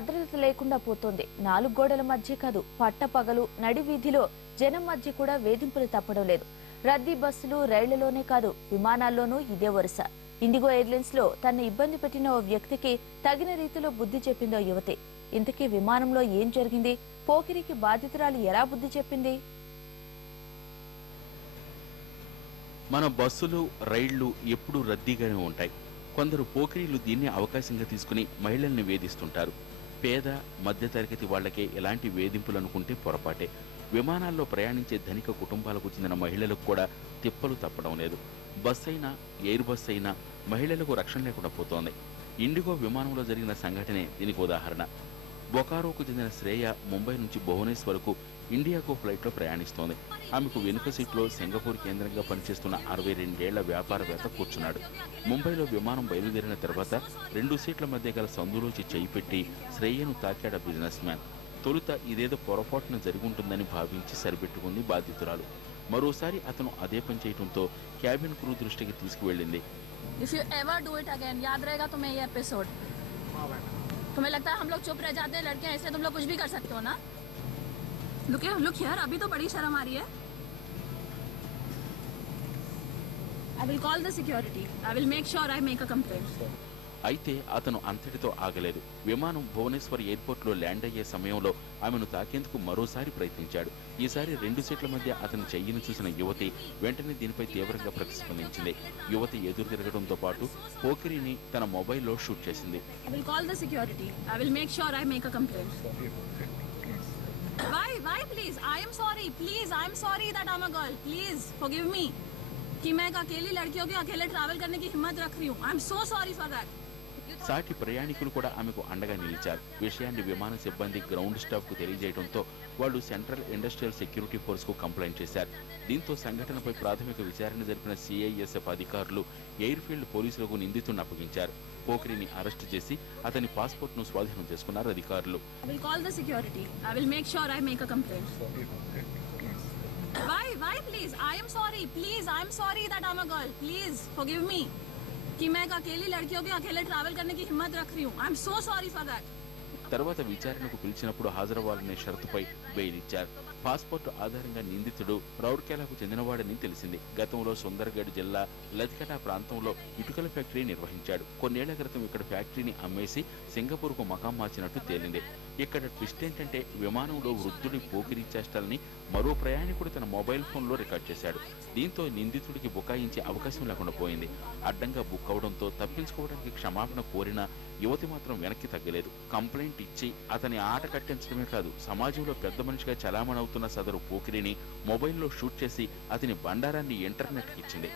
భద్రత లేకుండా పోతోంది. 4 గోడల మధ్య కాదు, పట్టపగలు నడి వీధిలో జనం మధ్య కూడా వేధింపులు తప్పడం లేదు. రద్దీ బస్సులు, రైళ్లలోనే కాదు, విమానాల్లోనూ ఇదే వరుస. ఇండిగో ఎయిర్లైన్స్ లో తన ఇబ్బంది పెట్టిన ఓ వ్యక్తికి తగిన రీతిలో బుద్ధి చెప్పిందో యువతి. ఇంతకీ విమానంలో ఏం జరిగింది? పోకిరికి బాధితురాలు ఎలా బుద్ధి చెప్పింది? మన బస్సులు, రైళ్లు ఎప్పుడూ రద్దీగానే ఉంటాయి. కొందరు పోకిరీలు దీన్ని అవకాశంగా తీసుకుని మహిళల్ని వేధిస్తుంటారు. పేద, మధ్యతరగతి వాళ్లకే ఇలాంటి వేధింపులు అనుకుంటే పొరపాటే. విమానాల్లో ప్రయాణించే ధనిక కుటుంబాలకు చెందిన మహిళలకు కూడా తిప్పలు తప్పడం లేదు. బస్ అయినా, ఎయిర్ బస్ అయినా మహిళలకు రక్షణ లేకుండా పోతోంది. ఇండిగో విమానంలో జరిగిన సంఘటనే దీనికి ఉదాహరణ. బొకారోకు చెందిన శ్రేయ ముంబై నుంచి భువనేశ్వర్కు ఇండియాకు ఫ్లైట్లో ప్రయాణిస్తోంది. ఆమెకు వెనుక సీట్లో సింగపూర్ కేంద్రంగా పనిచేస్తున్న 62 ఏళ్ల వ్యాపారవేత్త కూర్చున్నాడు. ముంబైలో విమానం బయలుదేరిన తర్వాత 2 సీట్ల మధ్య గల సందులోంచి చేయి పెట్టి శ్రేయను తాకాడ బిజినెస్ మ్యాన్. తొలుత ఇదేదో పొరపాటున జరుగుంటుందని భావించి సరిపెట్టుకుంది బాధితురాలు. మరోసారి అతను అదే పని చేయడంతో క్యాబిన్ క్రూ దృష్టికి తీసుకువెళ్ళింది. तुम्हें लगता है हम लोग चुप रह जाते हैं लड़के, ऐसे तुम लोग कुछ भी कर सकते हो ना? लुक यार, अभी तो बड़ी शर्म आ रही है. I will call the security. I will make sure I make a complaint. అయితే అతను అంతటితో ఆగలేదు. విమానం భువనేశ్వర్ ఎయిర్పోర్ట్లో ల్యాండ్ అయ్యే సమయంలో ఆమెను తాకేందుకు మరోసారి ప్రయత్నించాడు. ఈసారి 2 సీట్ల మధ్య అతని చెయ్యిని చూసిన యువతి వెంటనే దీనిపై తీవ్రంగా ప్రతిస్పందించింది. యువతి ఎదురు తిరగడంతో పాటు పోకిరిని తన మొబైల్లో షూట్ చేసింది. I will call the security. I will make sure I make a complaint. Why please? I am sorry. Please, I am sorry that I'm a girl. Please forgive me. कि मैं एक अकेली लड़कियों के अकेले ट्रैवल करने की हिम्मत रख रही हूँ. I am so sorry for that. సాటి ప్రయాణికులు కూడా ఆమెకు అండగా నిలిచారు. విషయాన్ని విమాన సిబ్బంది గ్రౌండ్ స్టాఫ్ కు తెలియజేయడంతో వాళ్ళు సెంట్రల్ ఇండస్ట్రియల్ సెక్యూరిటీ ఫోర్స్ కు కంప్లైంట్ చేశారు. దీంతో సంఘటనపై ప్రాథమిక విచారణ జరిపిన సిఐఎస్ఎఫ్ అధికారులు ఎయిర్ ఫీల్డ్ పోలీసులకు నిందితుడిని అప్పగించారు. పోకిరిని అరెస్టు చేసి అతని పాస్పోర్ట్ ను స్వాధీనం చేసుకున్నారు అధికారులు. I will call the security. I will make sure I make a complaint. Why please? I am sorry. Please, I am sorry that I'm a girl. Please forgive me. कि मैं एक अकेली लड़कियों के अकेले ट्रैवल करने की हिम्मत रख रही हूँ. I am so sorry for that. తర్వాత విచారణకు పిలిచినప్పుడు హాజరవ్వాలనే షరతుపై బెయిల్ ఇచ్చారు. పాస్పోర్ట్ ఆధారంగా నిందితుడు రౌర్కెలాకు చెందినవాడని తెలిసింది. గతంలో సుందర్గఢ్ జిల్లా లద్కటా ప్రాంతంలో ఇటుకల ఫ్యాక్టరీ నిర్వహించాడు. కొన్నేళ్ల క్రితం ఇక్కడ ఫ్యాక్టరీని అమ్మేసి సింగపూర్కు మకాం మార్చినట్టు తేలింది. ఇక్కడ ట్విస్ట్ ఏంటంటే విమానంలో వృద్ధుడి పోకిరీ చేష్టాలని మరో ప్రయాణికుడు తన మొబైల్ ఫోన్లో రికార్డ్ చేశాడు. దీంతో నిందితుడికి బుకాయించే అవకాశం లేకుండా పోయింది. అడ్డంగా బుక్ అవడంతో తప్పించుకోవడానికి క్షమాపణ కోరినా యువతి మాత్రం వెనక్కి తగ్గలేదు. కంప్లైంట్ ఇచ్చి అతని ఆట కట్టించడమే కాదు, సమాజంలో పెద్ద మనిషిగా చలామణవుతున్న సదరు పోకిరిని మొబైల్లో షూట్ చేసి అతని బండారాన్ని ఇంటర్నెట్కి ఇచ్చింది.